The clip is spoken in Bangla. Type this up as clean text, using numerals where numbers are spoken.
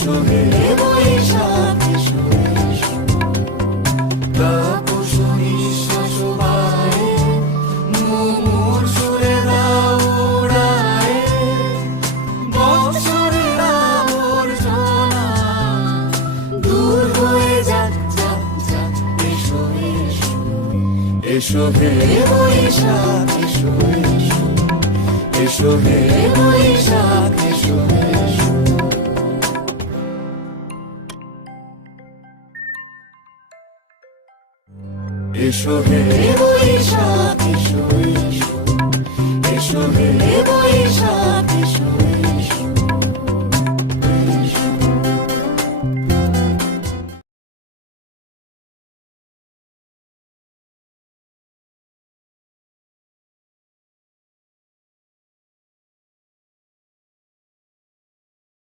এসো হে বৈশাখ এসো এসো, তাপস নিঃশ্বাস বায়ে মুমুর সুরে দাও উড়ায়ে, বৎসরের আবর্জনা দূর হয়ে যাক যাক যাক, এসো এসো, এসো হে বৈশাখ এসো এসো, এসো হে বৈশাখ এসো এসো। এসো হে বৈশাখ এসো এসো, এসো হে বৈশাখ।